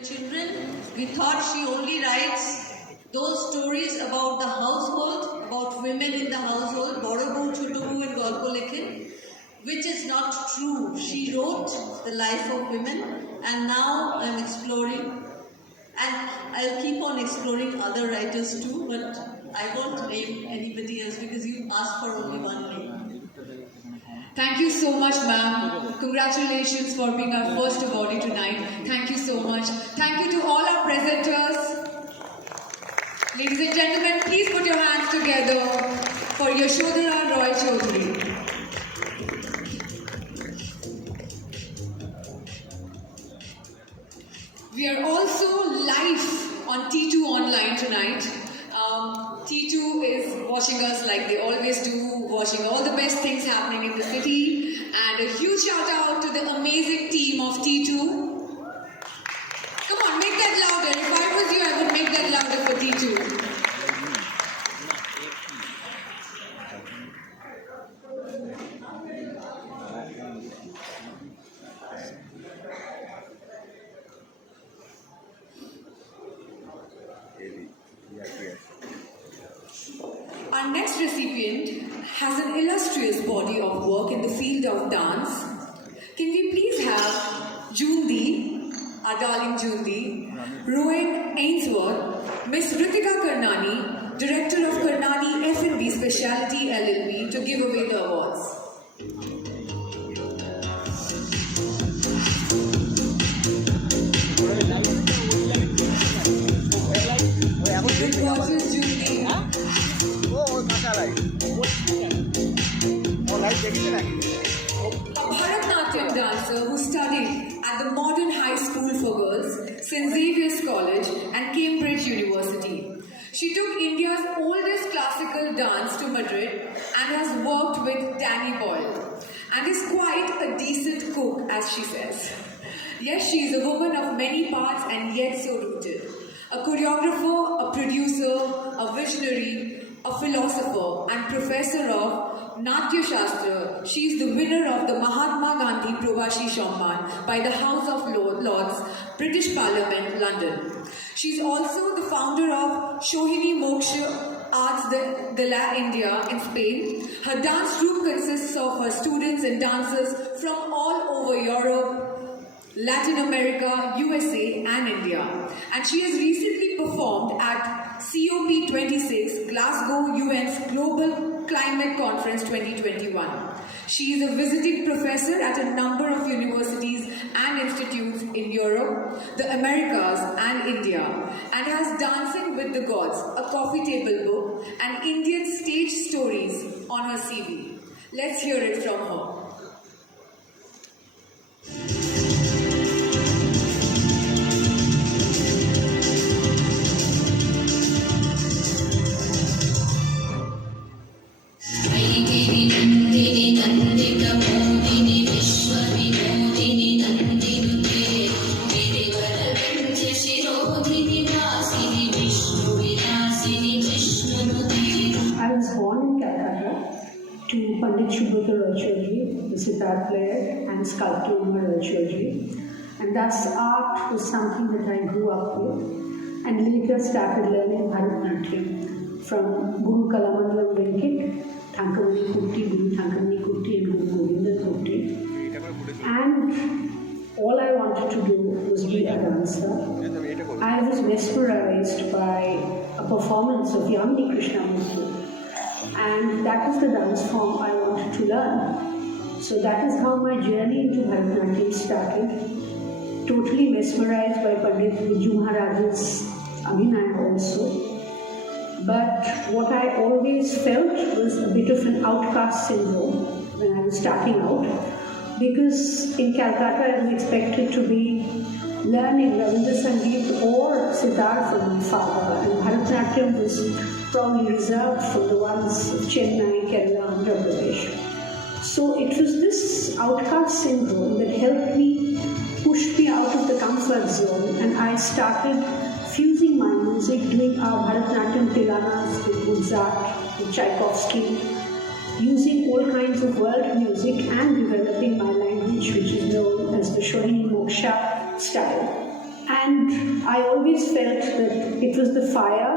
Children, we thought she only writes those stories about the household, about women in the household, Borobu, Chutubu and Golpo Lekhin, which is not true. She wrote the life of women, and now I'm exploring, and I'll keep on exploring other writers too, but I won't name anybody else because you asked for only one name. Thank you so much, ma'am. Congratulations for being our first awardee tonight. Thank you so much. Thank you to all our presenters. Ladies and gentlemen, please put your hands together for Yashodhara Roy Chaudhary. We are also live on T2 Online tonight. T2 is watching us like they always do, watching all the best things happening in the city. And a huge shout out to the amazing team of T2. Come on, make that louder. If I was you, I would make that louder for T2. Our next recipient has an illustrious body of work in the field of dance. Can we please have Jundi, our darling Jundi, Rowan Ainsworth, Miss Ritika Karnani, Director of Karnani F&B Specialty LLP, to give away the awards. Good watches, Jundi. A Bharatanatyam dancer who studied at the Modern High School for Girls, St. Xavier's College and Cambridge University. She took India's oldest classical dance to Madrid and has worked with Danny Boyle and is quite a decent cook, as she says. Yes, she is a woman of many parts and yet so rooted. A choreographer, a producer, a visionary, a philosopher and professor of Natya Shastra. She is the winner of the Mahatma Gandhi Provashi Samman by the House of Lords, British Parliament, London. She is also the founder of Shohini Moksha Arts de la India in Spain. Her dance troupe consists of her students and dancers from all over Europe, Latin America, USA and India. And she has recently performed at COP26, Glasgow UN's Global Climate Conference 2021. She is a visiting professor at a number of universities and institutes in Europe, the Americas and India, and has Dancing with the Gods, a coffee table book, and Indian stage stories on her CV. Let's hear it from her. To Pandit Subhadra Roy Chaudhary, the sitar player and sculptor Roy Chaudhary. And thus art was something that I grew up with and later started learning Bharatanatyam from Guru Kalamandalam Venkit, Thankamani Kutti, Guru Thankamani Kutti and Guru Govindan Kutti. And all I wanted to do was be a dancer. I was mesmerized by a performance of Yamini Krishnamurthy. And that was the dance form I wanted to learn. So that is how my journey into Bharatanatyam started. Totally mesmerized by Pandit Viju Maharaj's Abhinaya also. But what I always felt was a bit of an outcast syndrome when I was starting out. Because in Calcutta I was expected to be learning Ravindra Sangeet or sitar from my father. And Bharatanatyam was probably reserved for the ones of Chennai, Kerala, Andhra Pradesh. So it was this outcast syndrome that helped me, push me out of the comfort zone, and I started fusing my music, doing our Bharatanatyam Tilanas with Mozart, with Tchaikovsky, using all kinds of world music and developing my language, which is known as the Shohini Moksha style. And I always felt that it was the fire,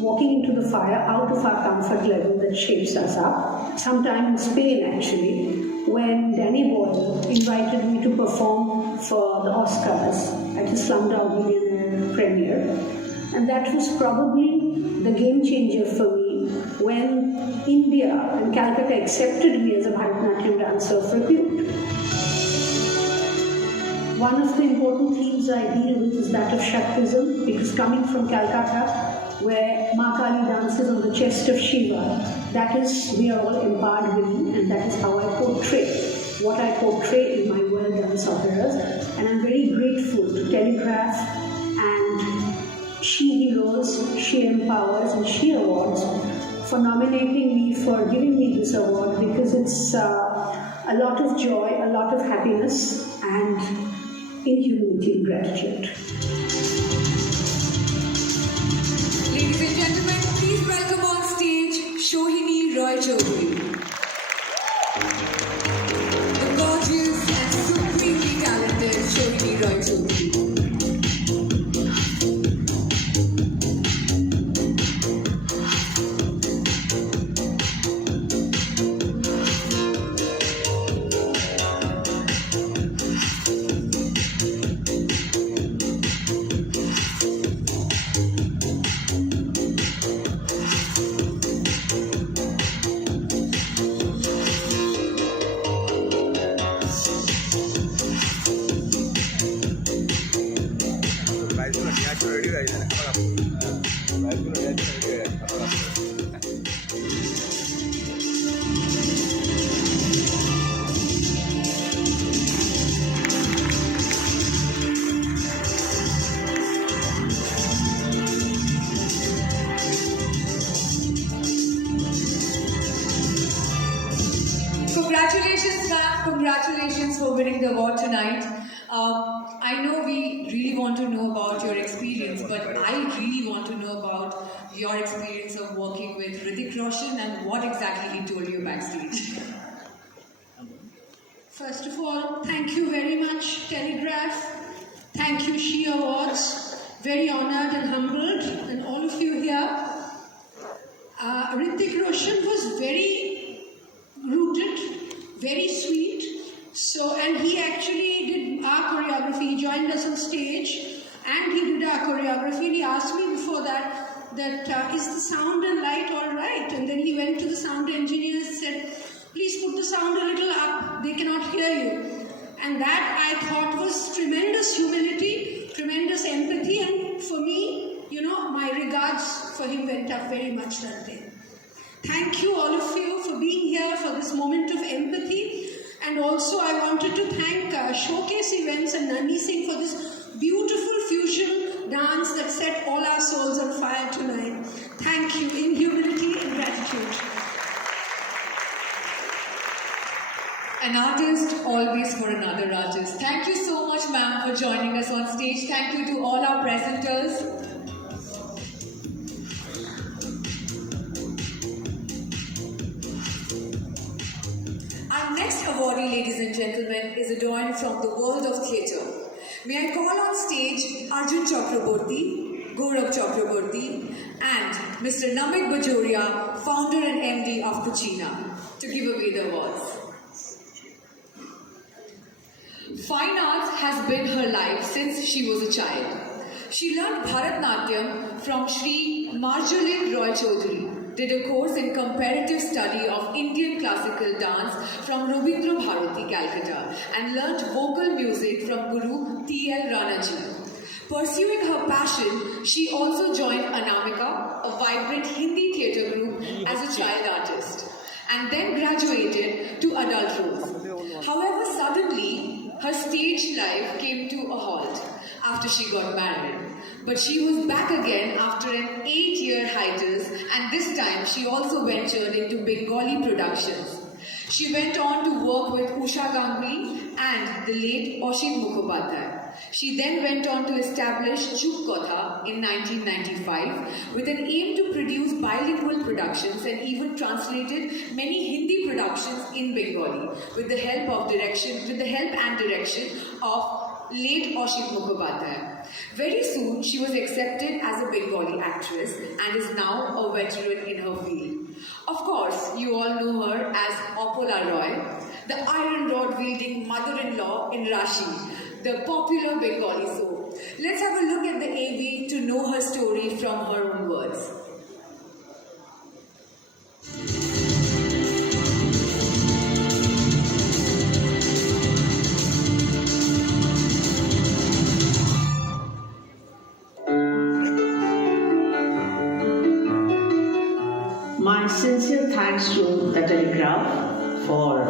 walking into the fire out of our comfort level, that shapes us up. Sometime in Spain, actually, when Danny Boyle invited me to perform for the Oscars at his Slumdog Millionaire premiere. And that was probably the game changer for me when India and Calcutta accepted me as a Bharatanatyam dancer of repute. One of the important themes I deal with is that of Shaktism, because coming from Calcutta, where Ma Kali dances on the chest of Shiva, that is, we are all empowered women, and that is how I portray what I portray in my world dance operas. And I'm very grateful to Telegraph and She Heroes, She Empowers and She Awards for nominating me, for giving me this award, because it's a lot of joy, a lot of happiness, and in humility and gratitude. Ladies and gentlemen, please welcome on stage Shohini Roy Chaudhary. The gorgeous and supremely talented Shohini Roy Chaudhary. Congratulations, ma'am. Congratulations for winning the award tonight. I know we really want to know about your experience, but I really want to know about your experience of working with Hrithik Roshan and what exactly he told you backstage. First of all, thank you very much, Telegraph. Thank you, She Awards. Very honored and humbled, and all of you here. Hrithik Roshan was very rooted, very sweet. And he actually did our choreography. He joined us on stage, and he did our choreography. And he asked me before that is the sound and light all right? And then he went to the sound engineers and said, please put the sound a little up. They cannot hear you. And that I thought was tremendous humility, tremendous empathy. And for me, my regards for him went up very much that day. Thank you, all of you, for being here for this moment of empathy. And also I wanted to thank Showcase Events and Nani Singh for this beautiful fusion dance that set all our souls on fire tonight. Thank you in humility and gratitude. An artist always for another artist. Thank you so much, ma'am, for joining us on stage. Thank you to all our presenters. Our next awardee, ladies and gentlemen, is adorned from the world of theatre. May I call on stage Arjun Chakraborty, Gaurav Chakraborty, and Mr. Namit Bajoria, founder and MD of Kutchina, to give away the awards. Fine arts has been her life since she was a child. She learned Bharatanatyam from Sri Marjolin Roy Chaudhary, did a course in comparative study of Indian classical dance from Rabindra Bharati, Calcutta, and learnt vocal music from Guru T.L. Ranaji. Pursuing her passion, she also joined Anamika, a vibrant Hindi theatre group, as a child artist, and then graduated to adult roles. However, suddenly, her stage life came to a halt after she got married. But she was back again after an 8-year hiatus, and this time she also ventured into Bengali productions. She went on to work with Usha Gangli and the late Oshit Mukhopadhyay. She then went on to establish Chup Kotha in 1995 with an aim to produce bilingual productions, and even translated many Hindi productions in Bengali with the help and direction of late Ashik Mukhopadhyay. Very soon, she was accepted as a Bengali actress and is now a veteran in her field. Of course, you all know her as Opola Roy, the iron rod wielding mother-in-law in Rashi, the popular Bengali soap. Let's have a look at the AV to know her story from her own words. My sincere thanks to the Telegraph for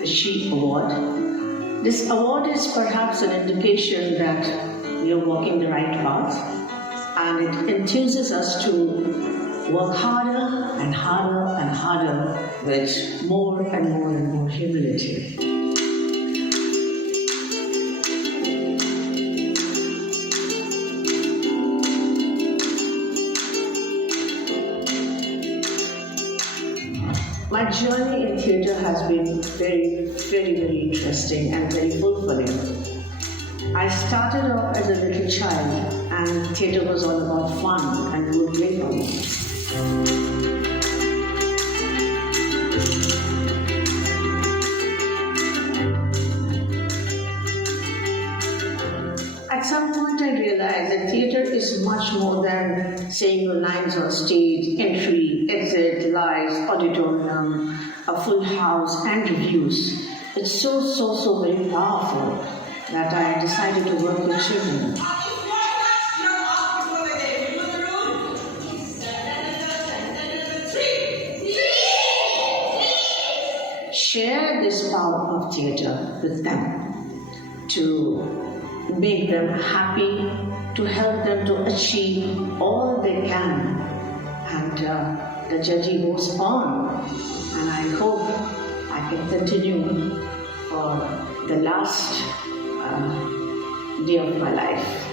the SHE Award. This award is perhaps an indication that we are walking the right path, and it enthuses us to work harder and harder and harder with more and more and more humility. My journey in theatre has been very interesting and very fulfilling. I started off as a little child, and theatre was all about fun and good living. At some point I realized that theatre is much more than saying your lines on stage, entry, exit, lights, auditorium, a full house and reviews. It's so very powerful that I decided to work with children. Share this power of theatre with them to make them happy, to help them to achieve all they can. And the journey goes on, and I hope I can continue for the last day of my life.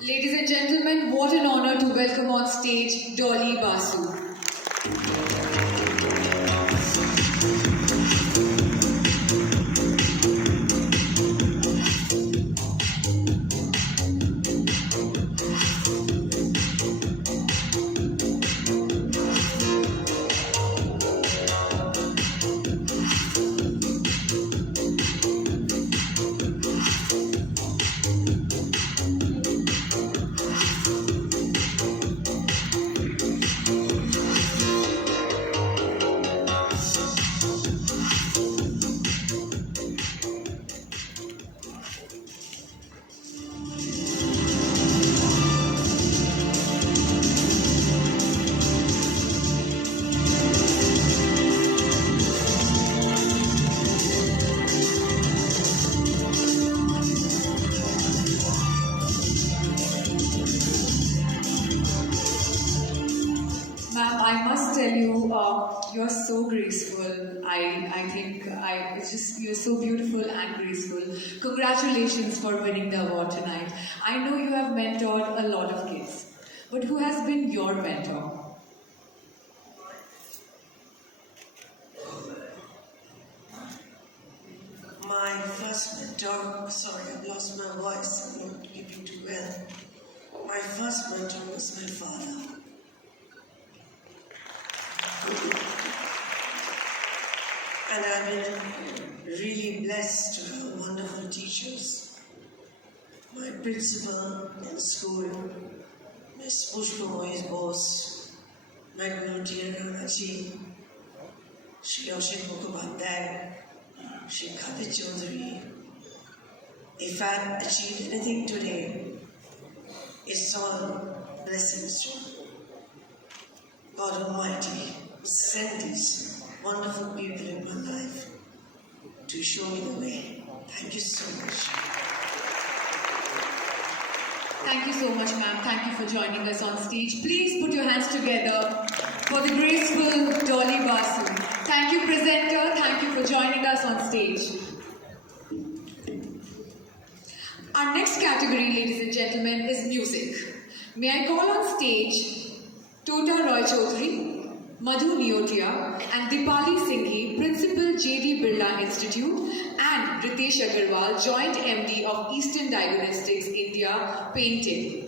Ladies and gentlemen, what an honor to welcome on stage Dolly Basu. Ma'am, I must tell you, you're so graceful. I think it's just, you're so beautiful and graceful. Congratulations for winning the award tonight. I know you have mentored a lot of kids, but who has been your mentor? My first mentor, sorry, I've lost my voice, I'm not keeping too well. My first mentor was my father. And I've been really blessed to have wonderful teachers. My principal in school, Miss Pushpa Moiz Bose, my Guru Ranaji, Shri Ashik Mukhopadhyay, Shri Khatib Chaudhary. If I've achieved anything today, it's all blessings from God Almighty who sent these wonderful people in my life to show me the way. Thank you so much. Thank you so much, ma'am. Thank you for joining us on stage. Please put your hands together for the graceful Dolly Basu. Thank you, presenter. Thank you for joining us on stage. Our next category, ladies and gentlemen, is music. May I call on stage Tota Roy Chaudhary, Madhu Neotria and Dipali Singhi, Principal J.D. Birla Institute, and Ritesh Agarwal, Joint MD of Eastern Diagnostics India, Painting.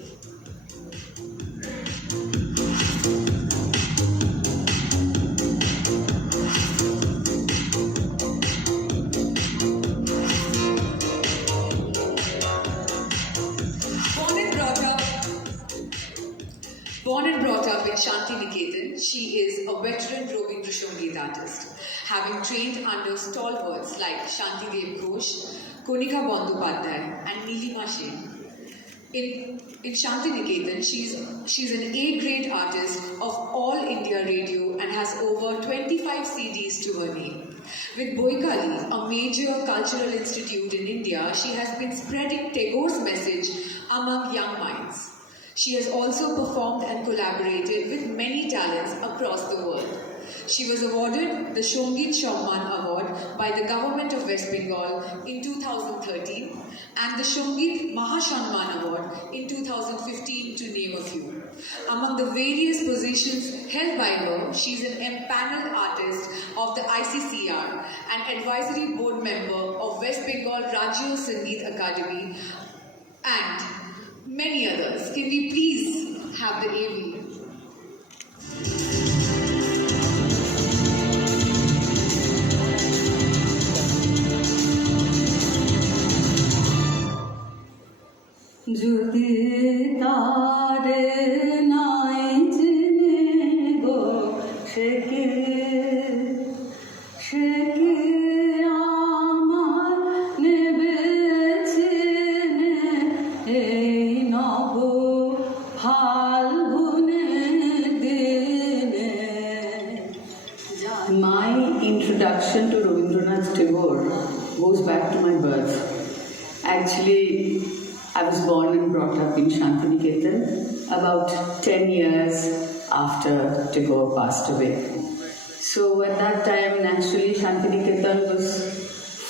Born and brought up in Shanti Niketan, she is a veteran Robindra Sangeet artist, having trained under stalwarts like Shanti Dev Ghosh, Konika Bandyopadhyay and Nilima Sen. In Shanti Niketan, she's an A-grade artist of All India Radio and has over 25 CDs to her name. With Boikali, a major cultural institute in India, she has been spreading Tagore's message among young minds. She has also performed and collaborated with many talents across the world. She was awarded the Sangeet Samman Award by the Government of West Bengal in 2013 and the Sangeet Mahashamman Award in 2015, to name a few. Among the various positions held by her, she is an empaneled artist of the ICCR, an advisory board member of West Bengal Rajya Sangeet Academy, and many others. Can we please have the AV? Judi tare nai jine go sheke amar nebe chine ei nobo phalgune dine. My introduction to Rabindranath Tagore goes back to my birth. Actually, I was born and brought up in Shantiniketan about 10 years after Tagore passed away. So at that time, naturally, Shantiniketan was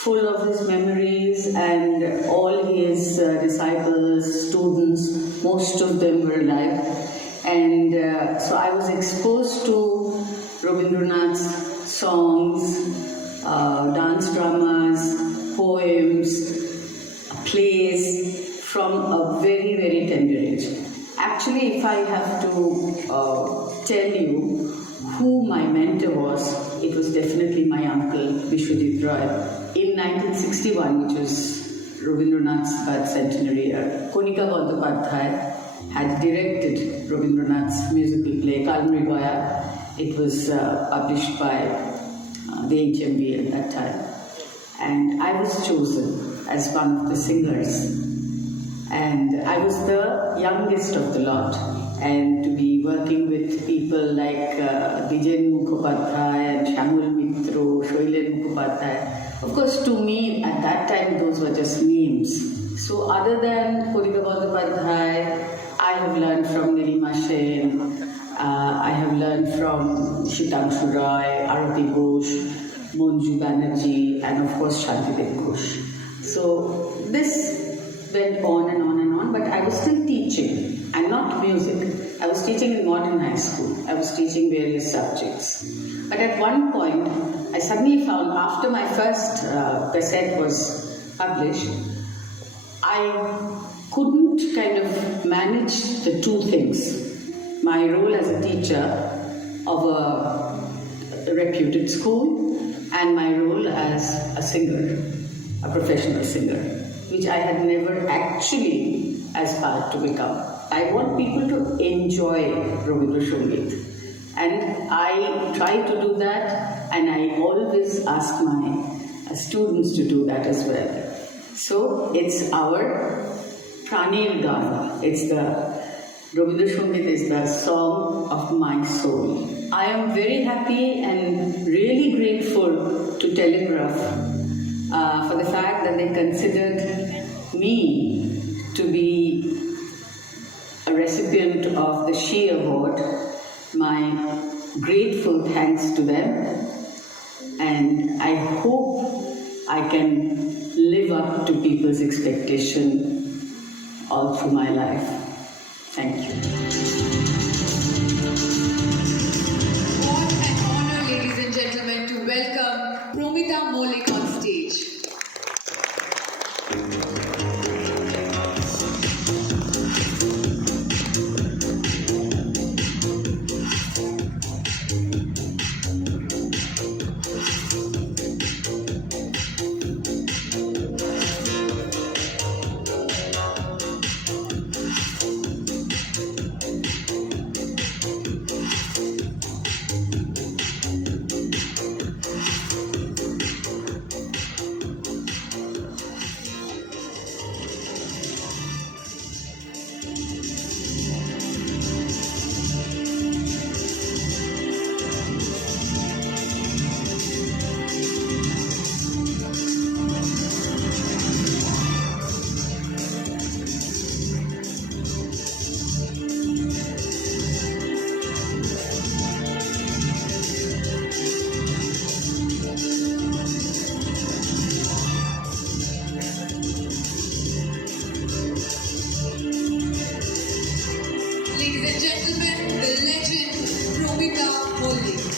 full of his memories, and all his disciples, students, most of them were alive. And so I was exposed to Rabindranath's songs, dance dramas, poems, plays, from a very, very tender age. Actually, if I have to tell you who my mentor was, it was definitely my uncle, Vishwajit Roy. In 1961, which was Rabindranath's birth centenary year, Konika Bandyopadhyay had directed Rabindranath's musical play, Kalmari Goya. It was published by the IIHM at that time. And I was chosen as one of the singers. And I was the youngest of the lot, and to be working with people like Dijen Mukhopadhyay and Shamul Mitro, Shoilen Mukhopadhyay. Of course, to me at that time those were just names. So other than Konika Bandyopadhyay, I have learned from Nilima Sen, I have learned from Shitangshu Roy, Arati Ghosh, Monju Banerjee, and of course Shanti Dev Ghosh. So this went on and on and on, but I was still teaching, and not music. I was teaching in modern high school. I was teaching various subjects. But at one point, I suddenly found, after my first cassette was published, I couldn't kind of manage the two things. My role as a teacher of a reputed school, and my role as a singer, a professional singer, which I had never actually aspired to become. I want people to enjoy Rabindra Sangeet, and I try to do that, and I always ask my students to do that as well. So it's our Pranir Gana. It's the Rabindra Sangeet is the song of my soul. I am very happy and really grateful to Telegraph for the fact that they considered me to be a recipient of the SHE Award. My grateful thanks to them, and I hope I can live up to people's expectation all through my life. Thank you. What an honor, ladies and gentlemen, to welcome Promita Maulik on stage. Ladies and gentlemen, the legend Promita Maulik.